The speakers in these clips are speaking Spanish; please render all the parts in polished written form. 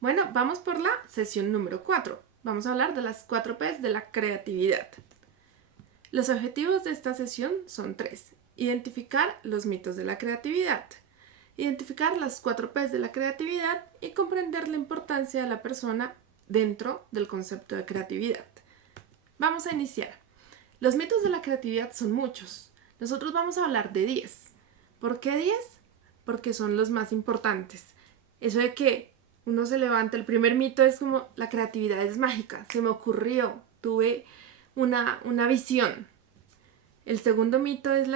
Bueno, vamos por la sesión número 4. Vamos a hablar de las 4 P's de la creatividad. Los objetivos de esta sesión son 3. Identificar los mitos de la creatividad, identificar las 4 P's de la creatividad y comprender la importancia de la persona dentro del concepto de creatividad. Vamos a iniciar. Los mitos de la creatividad son muchos. Nosotros vamos a hablar de 10. ¿Por qué 10? Porque son los más importantes. Eso de que uno se levanta, el primer mito es como la creatividad es mágica, se me ocurrió, tuve una visión. El segundo mito es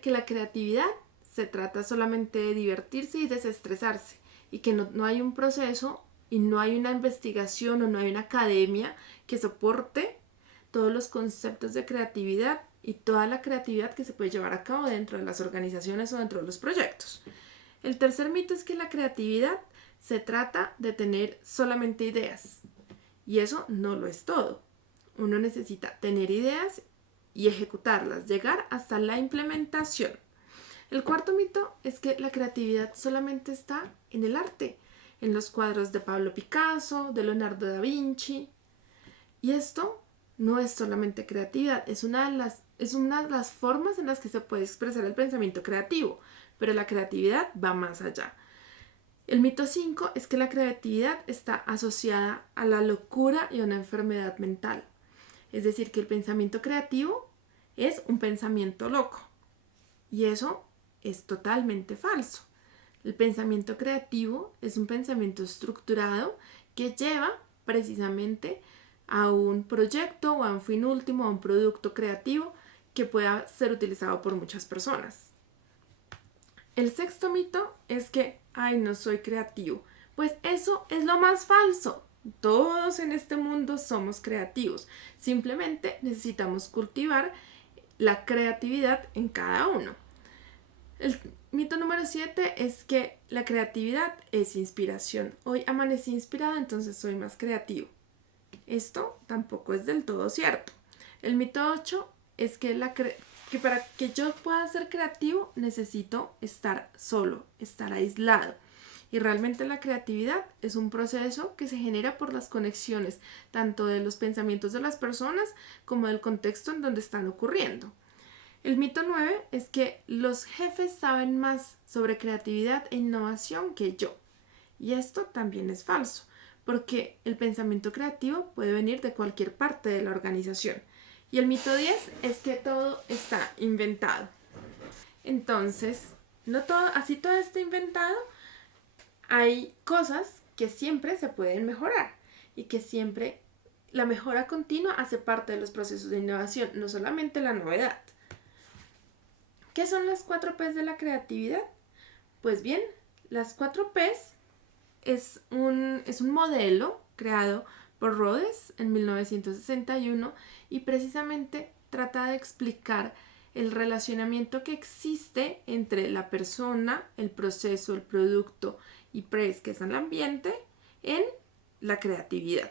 que la creatividad se trata solamente de divertirse y desestresarse y que no hay un proceso y no hay una investigación o no hay una academia que soporte todos los conceptos de creatividad y toda la creatividad que se puede llevar a cabo dentro de las organizaciones o dentro de los proyectos. El tercer mito es que la creatividad se trata de tener solamente ideas y eso no lo es todo. Uno necesita tener ideas y ejecutarlas, llegar hasta la implementación. El cuarto mito es que la creatividad solamente está en el arte, en los cuadros de Pablo Picasso, de Leonardo da Vinci. Y esto no es solamente creatividad, es una de las formas en las que se puede expresar el pensamiento creativo, pero la creatividad va más allá. El mito 5 es que la creatividad está asociada a la locura y a una enfermedad mental. Es decir, que el pensamiento creativo es un pensamiento loco. Y eso es totalmente falso. El pensamiento creativo es un pensamiento estructurado que lleva precisamente a un proyecto o a un fin último, a un producto creativo que pueda ser utilizado por muchas personas. El sexto mito es que, no soy creativo. Pues eso es lo más falso. Todos en este mundo somos creativos. Simplemente necesitamos cultivar la creatividad en cada uno. El mito número 7 es que la creatividad es inspiración. Hoy amanecí inspirada, entonces soy más creativo. Esto tampoco es del todo cierto. El mito 8 es que para que yo pueda ser creativo necesito estar solo, estar aislado. Y realmente la creatividad es un proceso que se genera por las conexiones tanto de los pensamientos de las personas como del contexto en donde están ocurriendo. El mito 9 es que los jefes saben más sobre creatividad e innovación que yo. Y esto también es falso, porque el pensamiento creativo puede venir de cualquier parte de la organización. Y el mito 10 es que todo está inventado. Entonces, no todo, así todo está inventado, hay cosas que siempre se pueden mejorar y que siempre la mejora continua hace parte de los procesos de innovación, no solamente la novedad. ¿Qué son las 4 P's de la creatividad? Pues bien, las 4 P's es un modelo creado por Rhodes en 1961 y precisamente trata de explicar el relacionamiento que existe entre la persona, el proceso, el producto y P's, que es el ambiente, en la creatividad.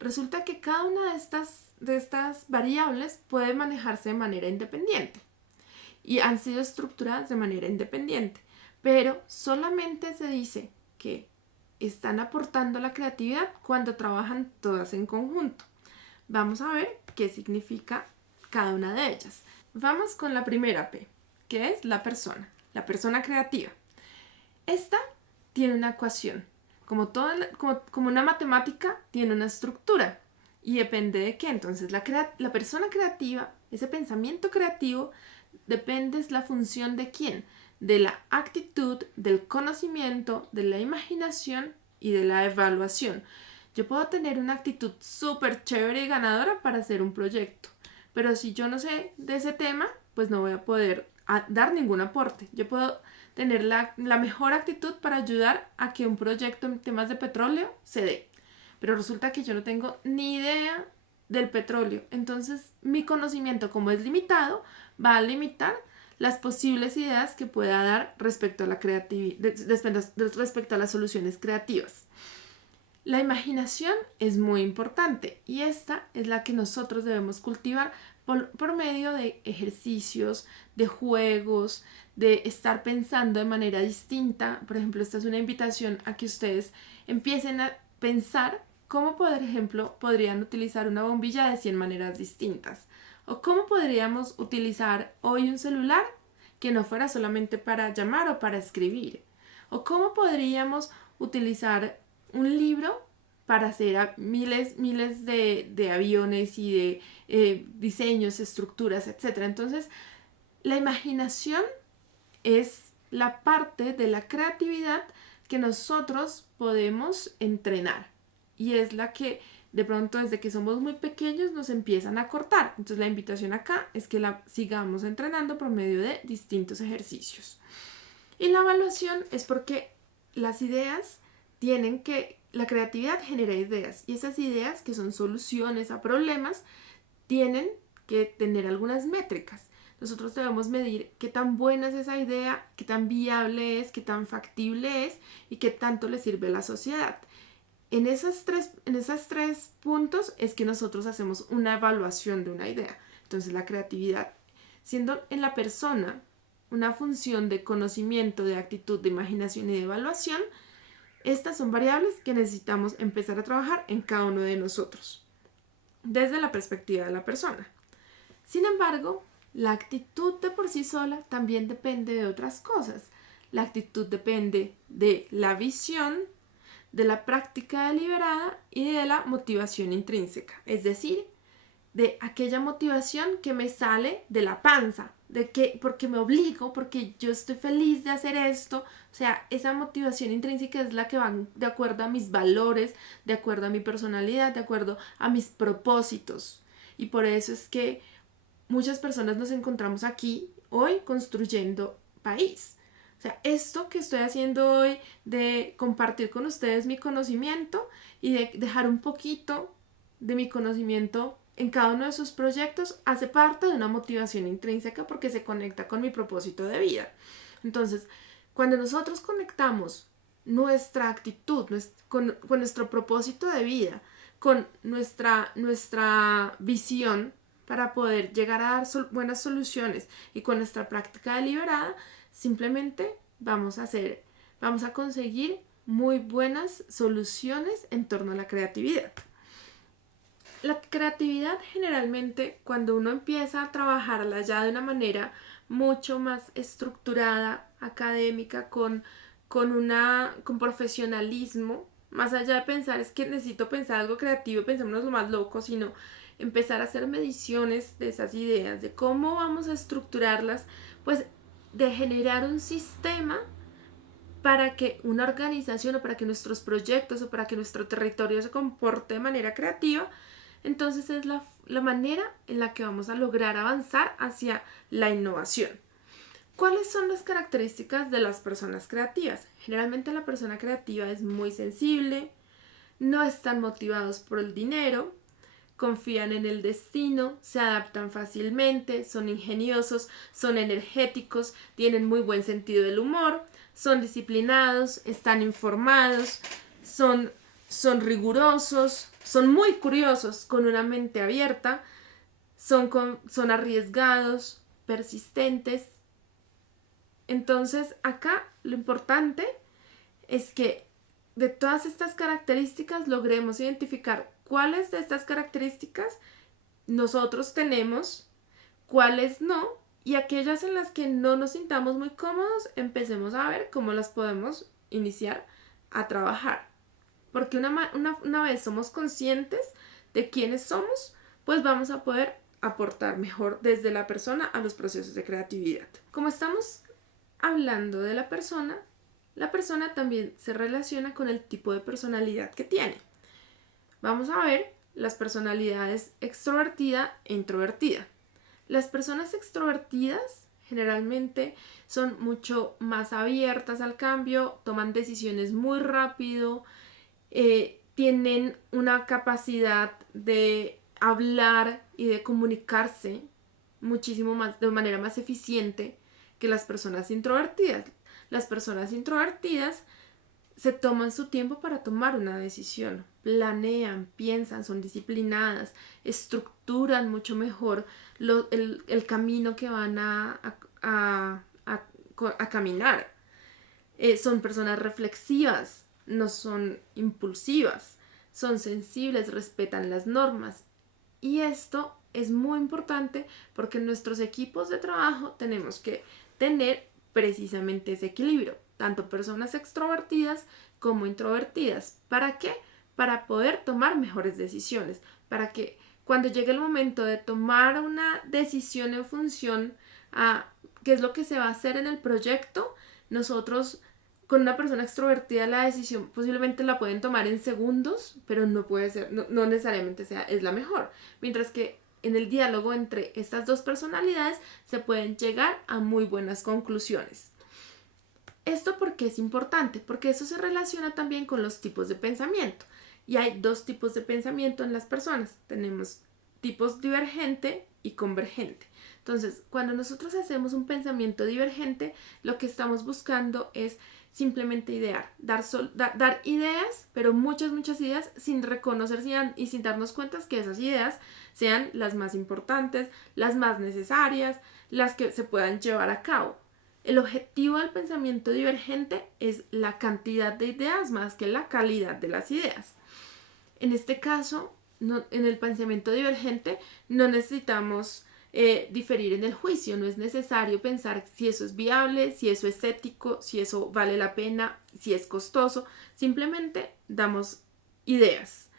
Resulta que cada una de estas variables puede manejarse de manera independiente y han sido estructuradas de manera independiente, pero solamente se dice que están aportando la creatividad cuando trabajan todas en conjunto. Vamos a ver qué significa cada una de ellas. Vamos con la primera P, que es la persona creativa. Esta tiene una ecuación. Como una matemática, tiene una estructura. Y depende de qué. Entonces, la persona creativa, ese pensamiento creativo, depende de la función de quién. De la actitud, del conocimiento, de la imaginación y de la evaluación. Yo puedo tener una actitud súper chévere y ganadora para hacer un proyecto, pero si yo no sé de ese tema, pues no voy a poder dar ningún aporte. Yo puedo tener la mejor actitud para ayudar a que un proyecto en temas de petróleo se dé, pero resulta que yo no tengo ni idea del petróleo. Entonces mi conocimiento, como es limitado, va a limitar las posibles ideas que pueda dar respecto a la creatividad, respecto a las soluciones creativas. La imaginación es muy importante y esta es la que nosotros debemos cultivar por medio de ejercicios, de juegos, de estar pensando de manera distinta. Por ejemplo, esta es una invitación a que ustedes empiecen a pensar cómo, por ejemplo, podrían utilizar una bombilla de 100 maneras distintas. O cómo podríamos utilizar hoy un celular que no fuera solamente para llamar o para escribir. O cómo podríamos utilizar un libro para hacer miles de aviones y de diseños, estructuras, etc. Entonces, la imaginación es la parte de la creatividad que nosotros podemos entrenar. Y es la que de pronto desde que somos muy pequeños nos empiezan a cortar. Entonces la invitación acá es que la sigamos entrenando por medio de distintos ejercicios. Y la evaluación es porque las ideas tienen que, la creatividad genera ideas y esas ideas que son soluciones a problemas tienen que tener algunas métricas. Nosotros debemos medir qué tan buena es esa idea, qué tan viable es, qué tan factible es y qué tanto le sirve a la sociedad. En esos tres puntos es que nosotros hacemos una evaluación de una idea. Entonces la creatividad, siendo en la persona una función de conocimiento, de actitud, de imaginación y de evaluación, estas son variables que necesitamos empezar a trabajar en cada uno de nosotros, desde la perspectiva de la persona. Sin embargo, la actitud de por sí sola también depende de otras cosas. La actitud depende de la visión, de la práctica deliberada y de la motivación intrínseca, es decir, de aquella motivación que me sale de la panza, de que porque me obligo, porque yo estoy feliz de hacer esto. O sea, esa motivación intrínseca es la que va de acuerdo a mis valores, de acuerdo a mi personalidad, de acuerdo a mis propósitos. Y por eso es que muchas personas nos encontramos aquí hoy construyendo país. O sea, esto que estoy haciendo hoy de compartir con ustedes mi conocimiento y de dejar un poquito de mi conocimiento en cada uno de sus proyectos hace parte de una motivación intrínseca porque se conecta con mi propósito de vida. Entonces, cuando nosotros conectamos nuestra actitud con nuestro propósito de vida, con nuestra visión para poder llegar a dar buenas soluciones y con nuestra práctica deliberada, simplemente vamos a conseguir muy buenas soluciones en torno a la creatividad. La creatividad generalmente cuando uno empieza a trabajarla ya de una manera mucho más estructurada, académica, con profesionalismo, más allá de pensar es que necesito pensar algo creativo, pensémonos lo más loco, sino empezar a hacer mediciones de esas ideas, de cómo vamos a estructurarlas, pues de generar un sistema para que una organización o para que nuestros proyectos o para que nuestro territorio se comporte de manera creativa. Entonces es la manera en la que vamos a lograr avanzar hacia la innovación. ¿Cuáles son las características de las personas creativas? Generalmente la persona creativa es muy sensible, no están motivados por el dinero, confían en el destino, se adaptan fácilmente, son ingeniosos, son energéticos, tienen muy buen sentido del humor, son disciplinados, están informados, son rigurosos, son muy curiosos, con una mente abierta, son arriesgados, persistentes. Entonces acá lo importante es que de todas estas características logremos identificar cuáles de estas características nosotros tenemos, cuáles no, y aquellas en las que no nos sintamos muy cómodos, empecemos a ver cómo las podemos iniciar a trabajar. Porque una vez somos conscientes de quiénes somos, pues vamos a poder aportar mejor desde la persona a los procesos de creatividad. Como estamos hablando de la persona también se relaciona con el tipo de personalidad que tiene. Vamos a ver las personalidades extrovertida e introvertida. Las personas extrovertidas generalmente son mucho más abiertas al cambio, toman decisiones muy rápido, tienen una capacidad de hablar y de comunicarse muchísimo más, de manera más eficiente que las personas introvertidas. Las personas introvertidas se toman su tiempo para tomar una decisión, planean, piensan, son disciplinadas, estructuran mucho mejor el camino que van a caminar. Son personas reflexivas, no son impulsivas, son sensibles, respetan las normas. Y esto es muy importante porque en nuestros equipos de trabajo tenemos que tener precisamente ese equilibrio, tanto personas extrovertidas como introvertidas. ¿Para qué? Para poder tomar mejores decisiones, para que cuando llegue el momento de tomar una decisión en función a qué es lo que se va a hacer en el proyecto, nosotros con una persona extrovertida la decisión posiblemente la pueden tomar en segundos, pero no puede ser, no necesariamente es la mejor. Mientras que en el diálogo entre estas dos personalidades se pueden llegar a muy buenas conclusiones. ¿Esto por qué es importante? Porque eso se relaciona también con los tipos de pensamiento. Y hay dos tipos de pensamiento en las personas. Tenemos tipos divergente y convergente. Entonces, cuando nosotros hacemos un pensamiento divergente, lo que estamos buscando es simplemente idear, dar ideas, pero muchas ideas sin reconocer y sin darnos cuenta que esas ideas sean las más importantes, las más necesarias, las que se puedan llevar a cabo. El objetivo del pensamiento divergente es la cantidad de ideas más que la calidad de las ideas. En este caso, en el pensamiento divergente no necesitamos diferir en el juicio, no es necesario pensar si eso es viable, si eso es ético, si eso vale la pena, si es costoso, simplemente damos ideas.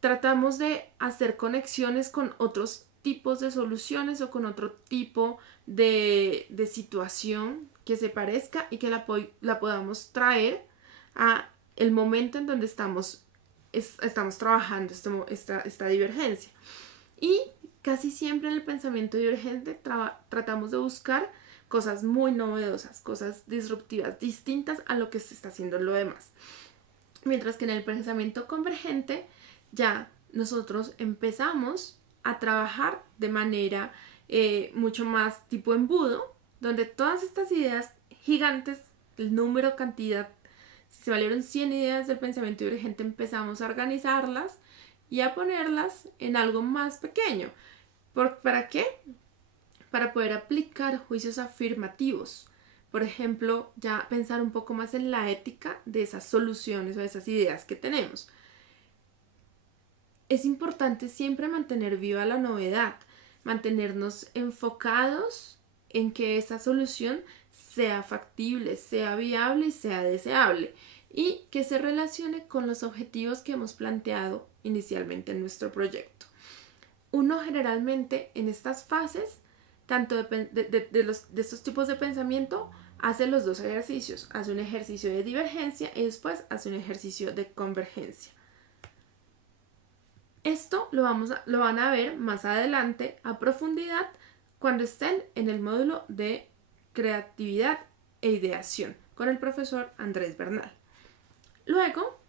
Tratamos de hacer conexiones con otros tipos de soluciones o con otro tipo de situación que se parezca y que la podamos traer a el momento en donde estamos trabajando esta divergencia. Y casi siempre en el pensamiento divergente tratamos de buscar cosas muy novedosas, cosas disruptivas, distintas a lo que se está haciendo en lo demás. Mientras que en el pensamiento convergente ya nosotros empezamos a trabajar de manera mucho más tipo embudo, donde todas estas ideas gigantes, el número, cantidad, si se valieron 100 ideas del pensamiento divergente, empezamos a organizarlas y a ponerlas en algo más pequeño. ¿Para qué? Para poder aplicar juicios afirmativos. Por ejemplo, ya pensar un poco más en la ética de esas soluciones o de esas ideas que tenemos. Es importante siempre mantener viva la novedad, mantenernos enfocados en que esa solución sea factible, sea viable y sea deseable y que se relacione con los objetivos que hemos planteado inicialmente en nuestro proyecto. Uno generalmente en estas fases, tanto de estos tipos de pensamiento, hace los dos ejercicios. Hace un ejercicio de divergencia y después hace un ejercicio de convergencia. Esto lo van a ver más adelante a profundidad cuando estén en el módulo de creatividad e ideación con el profesor Andrés Bernal. Luego,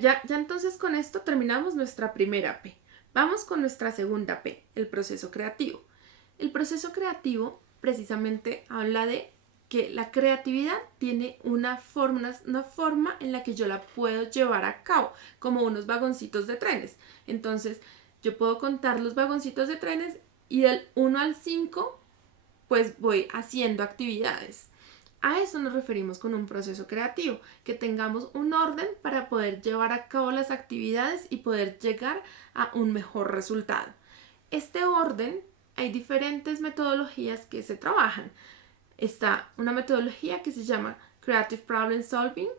ya entonces con esto terminamos nuestra primera P. Vamos con nuestra segunda P, el proceso creativo. El proceso creativo precisamente habla de que la creatividad tiene una forma en la que yo la puedo llevar a cabo, como unos vagoncitos de trenes. Entonces, yo puedo contar los vagoncitos de trenes y del 1 al 5, pues voy haciendo actividades. A eso nos referimos con un proceso creativo, que tengamos un orden para poder llevar a cabo las actividades y poder llegar a un mejor resultado. Este orden, hay diferentes metodologías que se trabajan. Está una metodología que se llama Creative Problem Solving,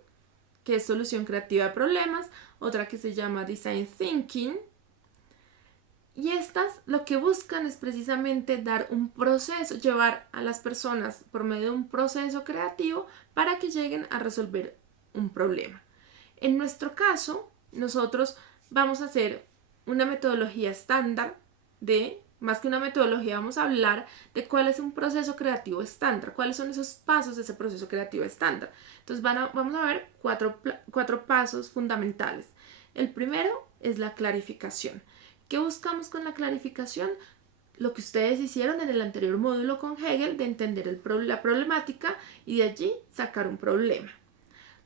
que es solución creativa de problemas, otra que se llama Design Thinking. Y estas lo que buscan es precisamente dar un proceso, llevar a las personas por medio de un proceso creativo para que lleguen a resolver un problema. En nuestro caso, nosotros vamos a hacer una metodología estándar más que una metodología, vamos a hablar de cuál es un proceso creativo estándar, cuáles son esos pasos de ese proceso creativo estándar. Entonces vamos a ver cuatro pasos fundamentales. El primero es la clarificación. ¿Qué buscamos con la clarificación? Lo que ustedes hicieron en el anterior módulo con Hegel, de entender la problemática y de allí sacar un problema.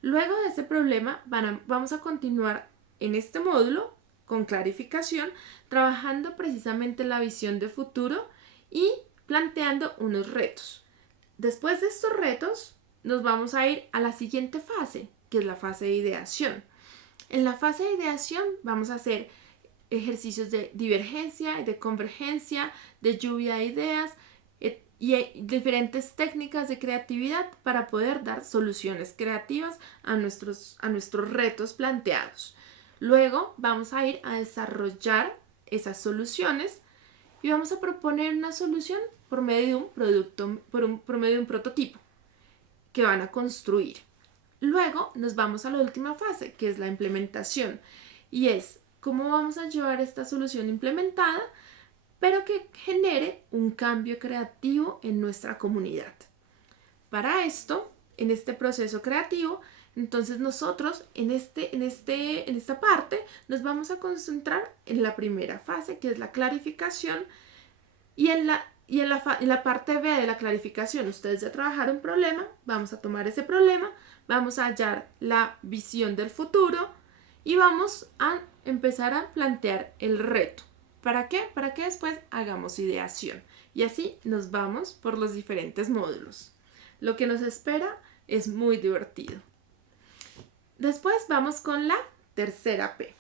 Luego de ese problema vamos a continuar en este módulo con clarificación, trabajando precisamente la visión de futuro y planteando unos retos. Después de estos retos, nos vamos a ir a la siguiente fase, que es la fase de ideación. En la fase de ideación vamos a hacer ejercicios de divergencia y de convergencia, de lluvia de ideas y diferentes técnicas de creatividad para poder dar soluciones creativas a nuestros retos planteados. Luego vamos a ir a desarrollar esas soluciones y vamos a proponer una solución por medio de un producto, por medio de un prototipo que van a construir. Luego nos vamos a la última fase, que es la implementación, y es cómo vamos a llevar esta solución implementada, pero que genere un cambio creativo en nuestra comunidad. Para esto, en este proceso creativo, entonces nosotros en esta parte nos vamos a concentrar en la primera fase, que es la clarificación, y en la parte B de la clarificación, ustedes ya trabajaron un problema, vamos a tomar ese problema, vamos a hallar la visión del futuro y vamos a empezar a plantear el reto. ¿Para qué? Para que después hagamos ideación. Y así nos vamos por los diferentes módulos. Lo que nos espera es muy divertido. Después vamos con la tercera P.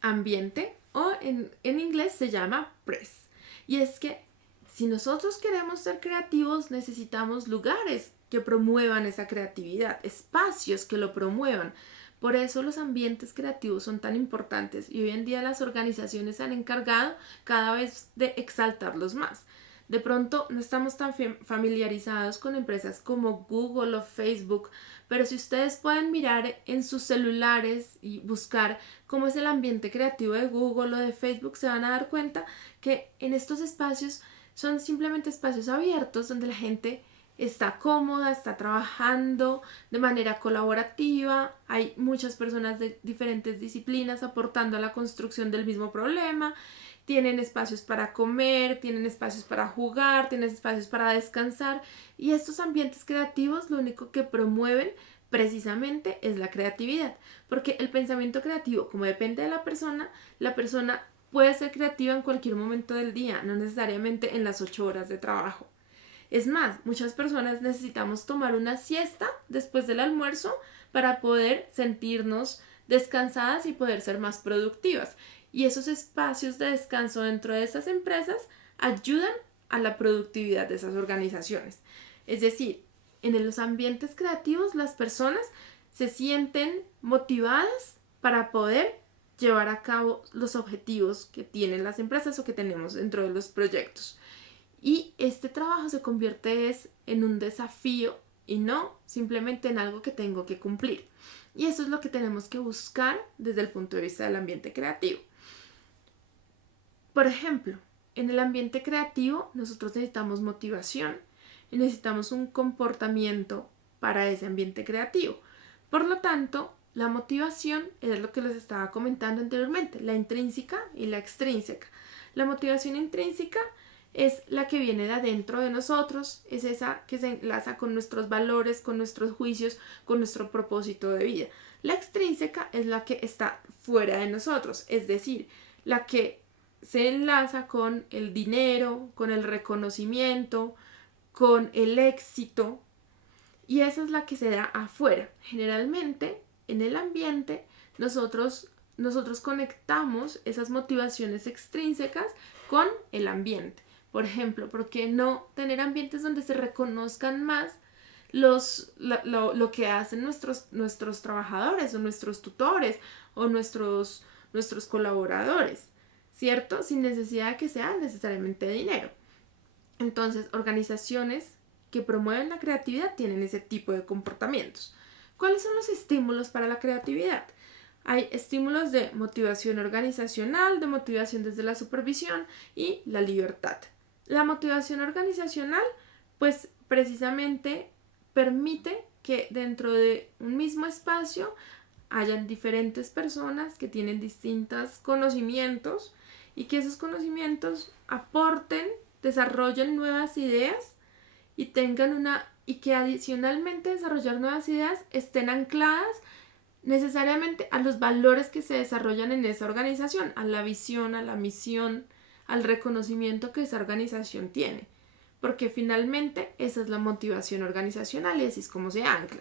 Ambiente, o en inglés se llama Press. Y es que si nosotros queremos ser creativos, necesitamos lugares que promuevan esa creatividad, espacios que lo promuevan. Por eso los ambientes creativos son tan importantes y hoy en día las organizaciones se han encargado cada vez de exaltarlos más. De pronto no estamos tan familiarizados con empresas como Google o Facebook, pero si ustedes pueden mirar en sus celulares y buscar cómo es el ambiente creativo de Google o de Facebook, se van a dar cuenta que en estos espacios son simplemente espacios abiertos donde la gente está cómoda, está trabajando de manera colaborativa, hay muchas personas de diferentes disciplinas aportando a la construcción del mismo problema, tienen espacios para comer, tienen espacios para jugar, tienen espacios para descansar y estos ambientes creativos lo único que promueven precisamente es la creatividad, porque el pensamiento creativo, como depende de la persona puede ser creativa en cualquier momento del día, no necesariamente en las 8 horas de trabajo. Es más, muchas personas necesitamos tomar una siesta después del almuerzo para poder sentirnos descansadas y poder ser más productivas. Y esos espacios de descanso dentro de esas empresas ayudan a la productividad de esas organizaciones. Es decir, en los ambientes creativos las personas se sienten motivadas para poder llevar a cabo los objetivos que tienen las empresas o que tenemos dentro de los proyectos. Y este trabajo se convierte en un desafío y no simplemente en algo que tengo que cumplir. Y eso es lo que tenemos que buscar desde el punto de vista del ambiente creativo. Por ejemplo, en el ambiente creativo nosotros necesitamos motivación y necesitamos un comportamiento para ese ambiente creativo. Por lo tanto, la motivación es lo que les estaba comentando anteriormente, la intrínseca y la extrínseca. La motivación intrínseca es la que viene de adentro de nosotros, es esa que se enlaza con nuestros valores, con nuestros juicios, con nuestro propósito de vida. La extrínseca es la que está fuera de nosotros, es decir, la que se enlaza con el dinero, con el reconocimiento, con el éxito, y esa es la que se da afuera. Generalmente, en el ambiente, nosotros conectamos esas motivaciones extrínsecas con el ambiente. Por ejemplo, ¿por qué no tener ambientes donde se reconozcan más lo que hacen nuestros trabajadores o nuestros tutores o nuestros colaboradores, ¿cierto? Sin necesidad de que sea necesariamente dinero. Entonces, organizaciones que promueven la creatividad tienen ese tipo de comportamientos. ¿Cuáles son los estímulos para la creatividad? Hay estímulos de motivación organizacional, de motivación desde la supervisión y la libertad. La motivación organizacional, pues precisamente permite que dentro de un mismo espacio hayan diferentes personas que tienen distintos conocimientos y que esos conocimientos aporten, desarrollen nuevas ideas y que adicionalmente desarrollar nuevas ideas estén ancladas necesariamente a los valores que se desarrollan en esa organización, a la visión, a la misión, al reconocimiento que esa organización tiene, porque finalmente esa es la motivación organizacional y así es como se ancla.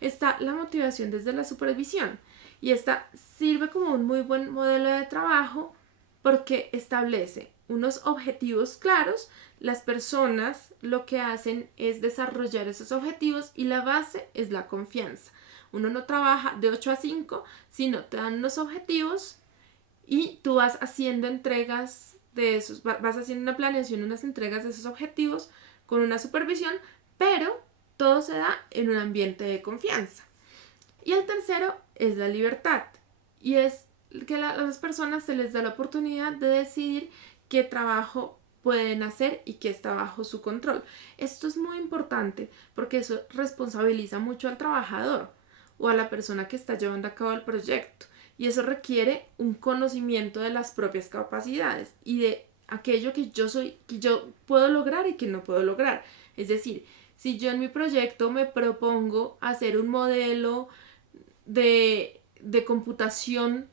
está la motivación desde la supervisión. Y esta sirve como un muy buen modelo de trabajo porque establece unos objetivos claros. Las personas lo que hacen es desarrollar esos objetivos y la base es la confianza. Uno no trabaja de 8 a 5, sino te dan unos objetivos y tú vas haciendo entregas de esos, vas haciendo una planeación, unas entregas de esos objetivos con una supervisión, pero todo se da en un ambiente de confianza. Y el tercero es la libertad, y es que a las personas se les da la oportunidad de decidir qué trabajo pueden hacer y qué está bajo su control. Esto es muy importante porque eso responsabiliza mucho al trabajador o a la persona que está llevando a cabo el proyecto, y eso requiere un conocimiento de las propias capacidades y de aquello que yo puedo lograr y que no puedo lograr. Es decir, si yo en mi proyecto me propongo hacer un modelo de computación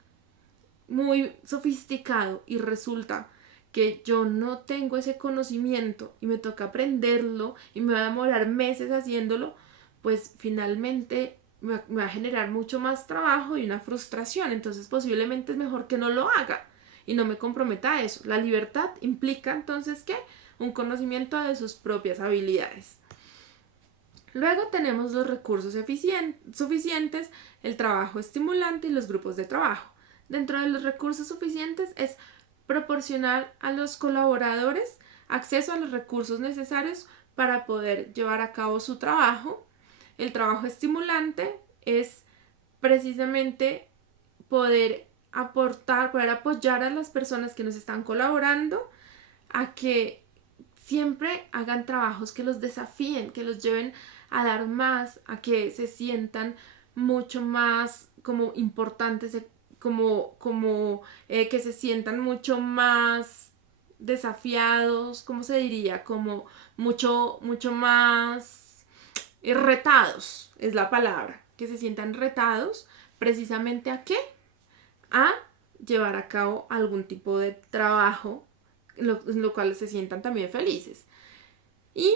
muy sofisticado y resulta que yo no tengo ese conocimiento y me toca aprenderlo y me va a demorar meses haciéndolo, pues finalmente me va a generar mucho más trabajo y una frustración. Entonces posiblemente es mejor que no lo haga y no me comprometa a eso. La libertad implica entonces ¿qué? Un conocimiento de sus propias habilidades. Luego tenemos los recursos suficientes, el trabajo estimulante y los grupos de trabajo. Dentro de los recursos suficientes es proporcionar a los colaboradores acceso a los recursos necesarios para poder llevar a cabo su trabajo. El trabajo estimulante es precisamente poder apoyar a las personas que nos están colaborando a que siempre hagan trabajos que los desafíen, que los lleven a dar más, a que se sientan mucho más como importantes, que se sientan mucho más desafiados, ¿cómo se diría? Como mucho más retados, es la palabra, que se sientan retados precisamente ¿a qué? A llevar a cabo algún tipo de trabajo en lo cual se sientan también felices. Y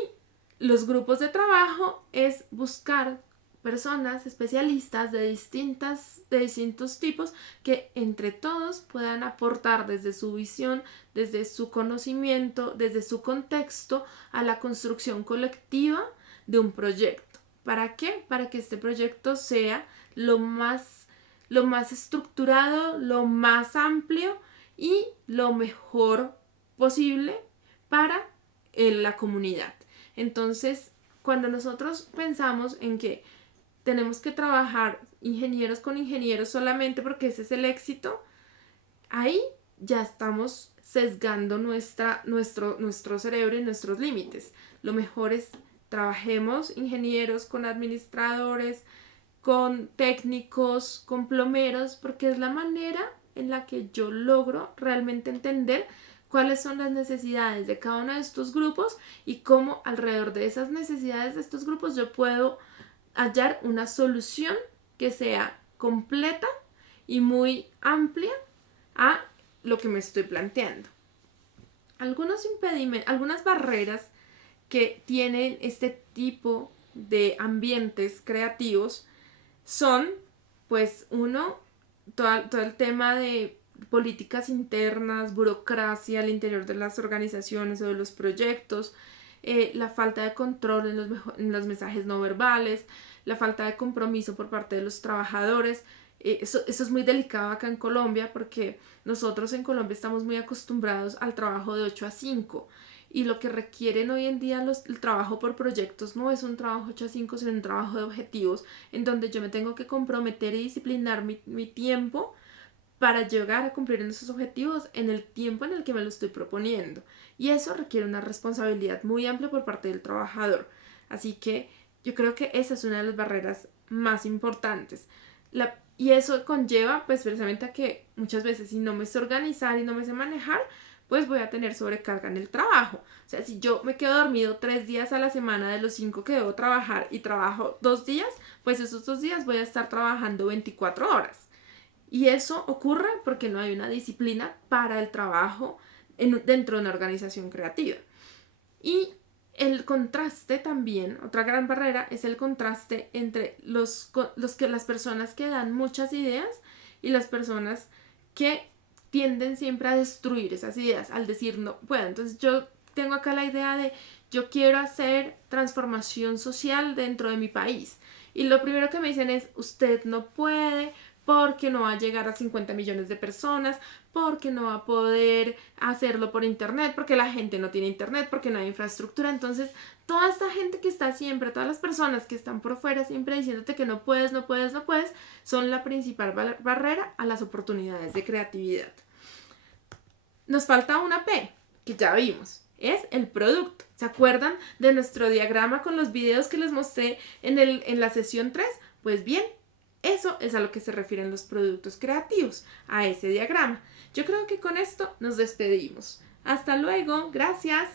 los grupos de trabajo es buscar personas especialistas de distintos tipos que entre todos puedan aportar desde su visión, desde su conocimiento, desde su contexto a la construcción colectiva de un proyecto. ¿Para qué? Para que este proyecto sea lo más estructurado, lo más amplio y lo mejor posible para la comunidad. Entonces, cuando nosotros pensamos en que tenemos que trabajar ingenieros con ingenieros solamente porque ese es el éxito, ahí ya estamos sesgando nuestro cerebro y nuestros límites. Lo mejor es trabajemos ingenieros con administradores, con técnicos, con plomeros, porque es la manera en la que yo logro realmente entender cuáles son las necesidades de cada uno de estos grupos y cómo alrededor de esas necesidades de estos grupos yo puedo hallar una solución que sea completa y muy amplia a lo que me estoy planteando. Algunas barreras que tienen este tipo de ambientes creativos son, pues, todo el tema de políticas internas, burocracia al interior de las organizaciones o de los proyectos, la falta de control en los mensajes no verbales, la falta de compromiso por parte de los trabajadores. Eso es muy delicado acá en Colombia porque nosotros en Colombia estamos muy acostumbrados al trabajo de 8 a 5 y lo que requieren hoy en día el trabajo por proyectos no es un trabajo 8 a 5, sino un trabajo de objetivos en donde yo me tengo que comprometer y disciplinar mi tiempo para llegar a cumplir esos objetivos en el tiempo en el que me lo estoy proponiendo. Y eso requiere una responsabilidad muy amplia por parte del trabajador. Así que yo creo que esa es una de las barreras más importantes. Y eso conlleva pues precisamente a que muchas veces si no me sé organizar y no me sé manejar, pues voy a tener sobrecarga en el trabajo. O sea, si yo me quedo dormido 3 días a la semana de los 5 que debo trabajar y trabajo 2 días, pues esos 2 días voy a estar trabajando 24 horas. Y eso ocurre porque no hay una disciplina para el trabajo dentro de una organización creativa. Y El contraste también, otra gran barrera, es el contraste entre las personas que dan muchas ideas y las personas que tienden siempre a destruir esas ideas, al decir no puedo. Entonces yo tengo acá la idea de yo quiero hacer transformación social dentro de mi país. Y lo primero que me dicen es, usted no puede porque no va a llegar a 50 millones de personas, porque no va a poder hacerlo por internet, porque la gente no tiene internet, porque no hay infraestructura. Entonces, toda esta gente que está siempre, todas las personas que están por fuera siempre diciéndote que no puedes, no puedes, no puedes, son la principal barrera a las oportunidades de creatividad. Nos falta una P, que ya vimos, es el producto. ¿Se acuerdan de nuestro diagrama con los videos que les mostré en la sesión 3? Pues bien, eso es a lo que se refieren los productos creativos, a ese diagrama. Yo creo que con esto nos despedimos. Hasta luego, gracias.